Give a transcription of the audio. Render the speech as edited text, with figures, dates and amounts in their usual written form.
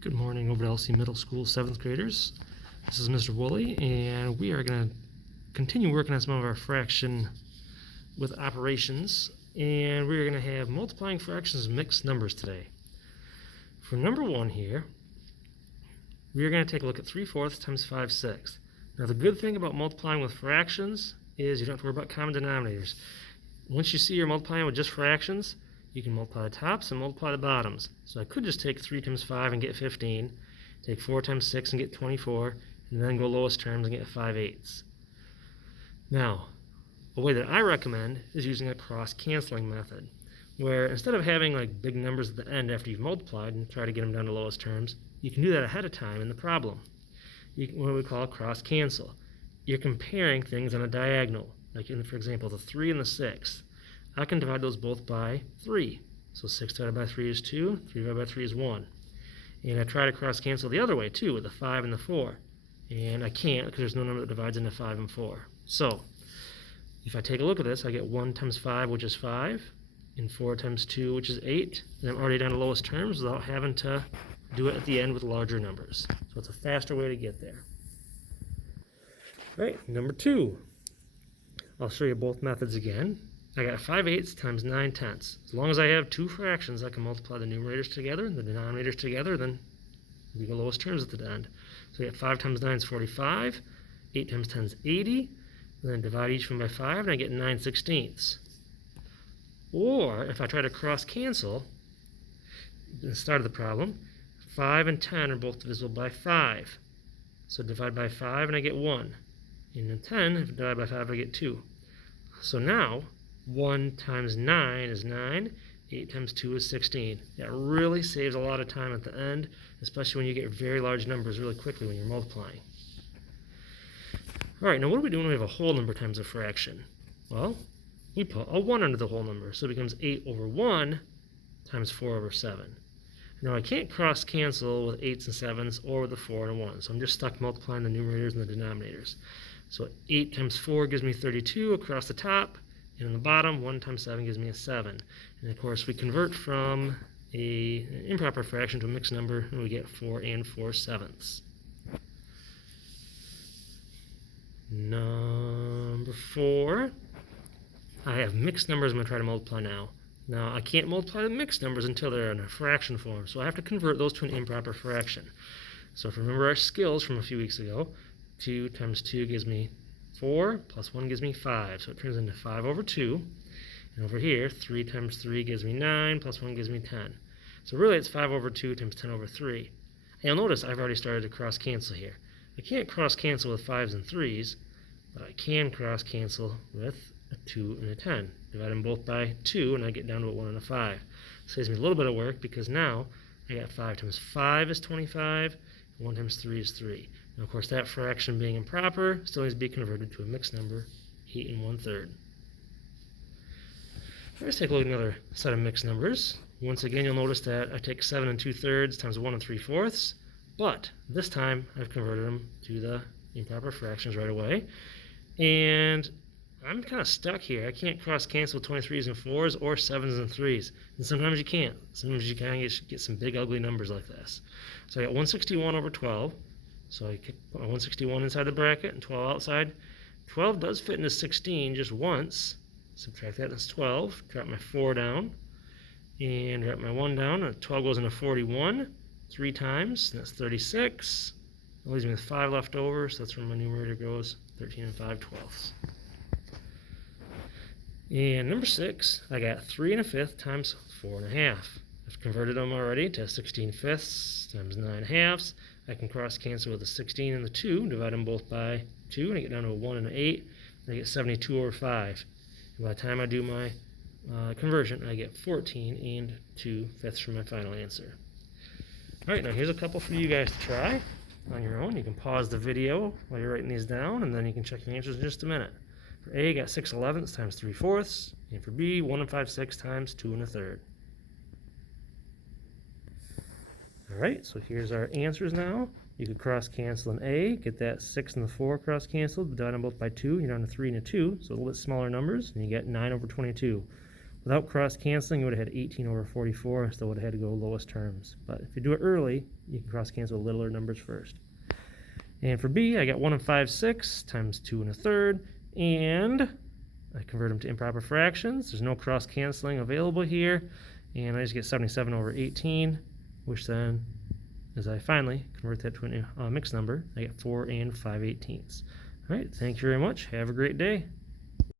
Good morning over at LC Middle School 7th graders. This is Mr. Woolley, and we are going to continue working on some of our fraction with operations, and we're going to have multiplying fractions and mixed numbers today. For number 1 here, we are going to take a look at 3/4 times 5/6. Now the good thing about multiplying with fractions is you don't have to worry about common denominators. Once you see you're multiplying with just fractions, you can multiply the tops and multiply the bottoms. So I could just take 3 times 5 and get 15, take 4 times 6 and get 24, and then go lowest terms and get 5/8. Now, a way that I recommend is using a cross-canceling method, where instead of having like big numbers at the end after you've multiplied and try to get them down to lowest terms, you can do that ahead of time in the problem. What we call cross-cancel. You're comparing things on a diagonal, like for example, the 3 and the 6. I can divide those both by 3. So 6 divided by 3 is 2, 3 divided by 3 is 1. And I try to cross-cancel the other way too, with the 5 and the 4. And I can't because there's no number that divides into 5 and 4. So if I take a look at this, I get 1 times 5, which is 5, and 4 times 2, which is 8. And I'm already down to lowest terms without having to do it at the end with larger numbers. So it's a faster way to get there. All right, number 2. I'll show you both methods again. I got 5/8 times 9/10. As long as I have two fractions, I can multiply the numerators together and the denominators together, then we go lowest terms at the end. So I get 5 times 9 is 45, 8 times 10 is 80, and then divide each one by 5, and I get 9/16. Or, if I try to cross-cancel, at the start of the problem, 5 and 10 are both divisible by 5. So divide by 5, and I get 1. And then 10, if I divide by 5, I get 2. So now, 1 times 9 is 9, 8 times 2 is 16. That really saves a lot of time at the end, especially when you get very large numbers really quickly when you're multiplying. All right, now what do we do when we have a whole number times a fraction? Well, we put a 1 under the whole number, so it becomes 8 over 1 times 4 over 7. Now I can't cross-cancel with 8s and 7s or with a 4 and a 1, so I'm just stuck multiplying the numerators and the denominators. So 8 times 4 gives me 32 across the top, and in the bottom, 1 times 7 gives me a 7. And of course, we convert from an improper fraction to a mixed number, and we get 4 and 4/7. Number 4, I have mixed numbers I'm going to try to multiply now. Now, I can't multiply the mixed numbers until they're in a fraction form, so I have to convert those to an improper fraction. So if you remember our skills from a few weeks ago, 2 times 2 gives me 4, plus 1 gives me 5, so it turns into 5 over 2. And over here, 3 times 3 gives me 9, plus 1 gives me 10. So really it's 5 over 2 times 10 over 3. And you'll notice I've already started to cross-cancel here. I can't cross-cancel with 5s and 3s, but I can cross-cancel with a 2 and a 10. Divide them both by 2, and I get down to a 1 and a 5. Saves me a little bit of work because now I got 5 times 5 is 25, and 1 times 3 is 3. And of course, that fraction being improper still needs to be converted to a mixed number, 8 1/3. Let's take a look at another set of mixed numbers. Once again, you'll notice that I take 7 2/3 times 1 3/4, but this time I've converted them to the improper fractions right away. And I'm kind of stuck here. I can't cross-cancel 23s and 4s or 7s and 3s. And sometimes you can't. Sometimes you kind of get some big ugly numbers like this. So I got 161 over 12. So I put my 161 inside the bracket and 12 outside. 12 does fit into 16 just once. Subtract that, that's 12. Drop my 4 down. And drop my 1 down. And 12 goes into 41 3 times. And that's 36. That leaves me with 5 left over. So that's where my numerator goes. 13 5/12. And number 6, I got 3 1/5 times 4 1/2. I've converted them already to 16/5 times 9 1/2. I can cross-cancel with the 16 and the 2, divide them both by 2, and I get down to a 1 and an 8, and I get 72 over 5. And by the time I do my conversion, I get 14 and 2/5 for my final answer. All right, now here's a couple for you guys to try on your own. You can pause the video while you're writing these down, and then you can check your answers in just a minute. For A, I got 6/11 times 3/4, and for B, 1 5/6 times 2 1/3. All right, so here's our answers now. You could cross-cancel an A, get that 6 and the 4 cross-canceled, divide them both by 2, you're down to 3 and a 2, so a little bit smaller numbers, and you get 9 over 22. Without cross canceling, you would have had 18 over 44, so would have had to go lowest terms. But if you do it early, you can cross cancel littler numbers first. And for B, I got 1 5/6 times 2 1/3, and I convert them to improper fractions. There's no cross canceling available here, and I just get 77 over 18, which then, as I finally convert that to a mixed number, I get 4 5/18. All right, thank you very much. Have a great day.